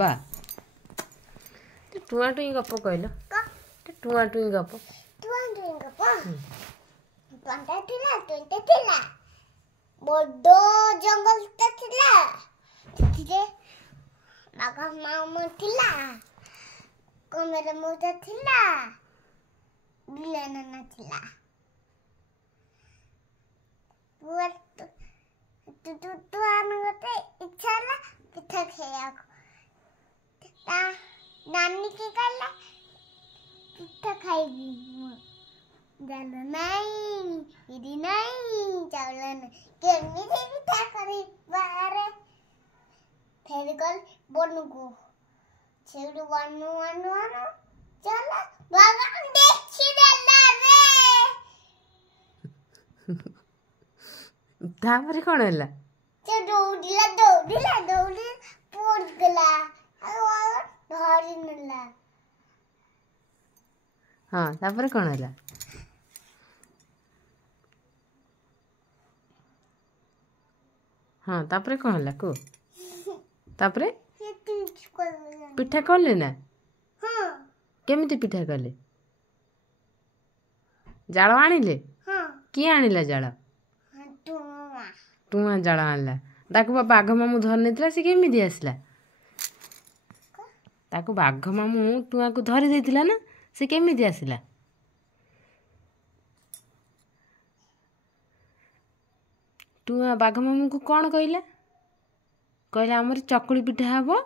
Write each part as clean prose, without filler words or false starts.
बा टुआ टुई गप कहल टुआ टुई गप बड़ जंगल बाघ मामू थिला कमेर मौजा थिला बिले नाना थिला तू आनगते इच्छा ला पिठा खेया ता नानी के कहला पिठा खाएगी जान नहीं इदी नहीं चावल केमी से पिठा करी बारे फिर कल बनू को छेड़ू बनू बनू बनू चला भगवान देखी देला रे तापरे कोन हला से दौड़ी पोड़ गला और धरी नला हां तापरे कोन हला हां तापरे कोन हला को तापरे पिठा करले ना हां केमिति पिठा करले जाळ आनिले हां की आनिला जाळ टुआ जाळ आनला ताकू बाघ मामू धर नेतला से केमिति आसला ताकू बाघ मामू टुआ को धरि देतिला ना से केमिति आसला टुआ बाघ मामू को कोन कहला कहला हमर चकुली पिठा हबो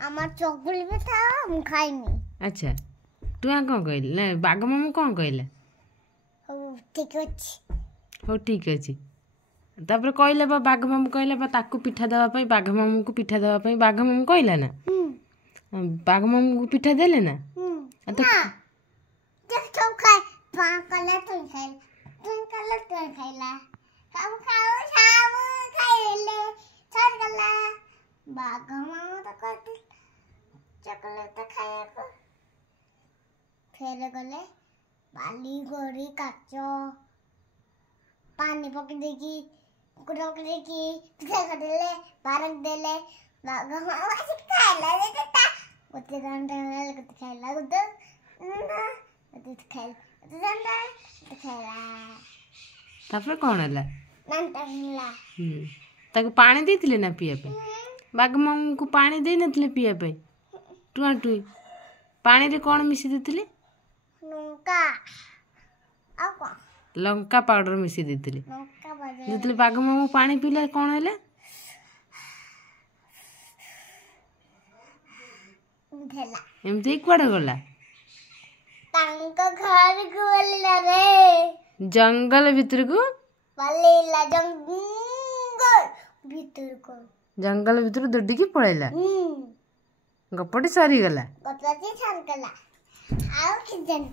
हमार चकुली पिठा हम खाइनी अच्छा टुआ कोन कहला ना बाघ मामू कोन कहला हो ठीक अछि तापर कहले बा बाघ मामू कहले बा ताकू पिठा देबा पई बाघ मामू को पिठा देबा पई बाघ मामू कहला ना बाघ मामू को पिठा देले ना तो जब सब खाए कलर तो खाइला हम खाओ शाम खाइले छर गला बाघ मामू तो कहते चॉकलेट खाए को फिर गले बाली गोरी काचो पानी पके देगी कुकुरों के देगी पिठा कर देले बारक देले बाघ मामू ऐसे खाइला देता उते घंटा लगे खाइला उते खाइला तापर कोन हला नंतला ताकू पानी देतिले ना पिया पे बाघ मामू को पानी दे नथिले पिया पे टुआ टुई पानी रे कोन मिसी देतिले लंका आको लंका पाउडर मिसी देतिले लंका बजे देतिले बाघ मामू पानी पीले कोन हला धेला एमती कुआडे गला तांका घर गोलला रे जंगल भीतर को पलेला जंगल भीतर दड्डी की पळेला गपटी सरी गला गपटी छान कला आउ किजन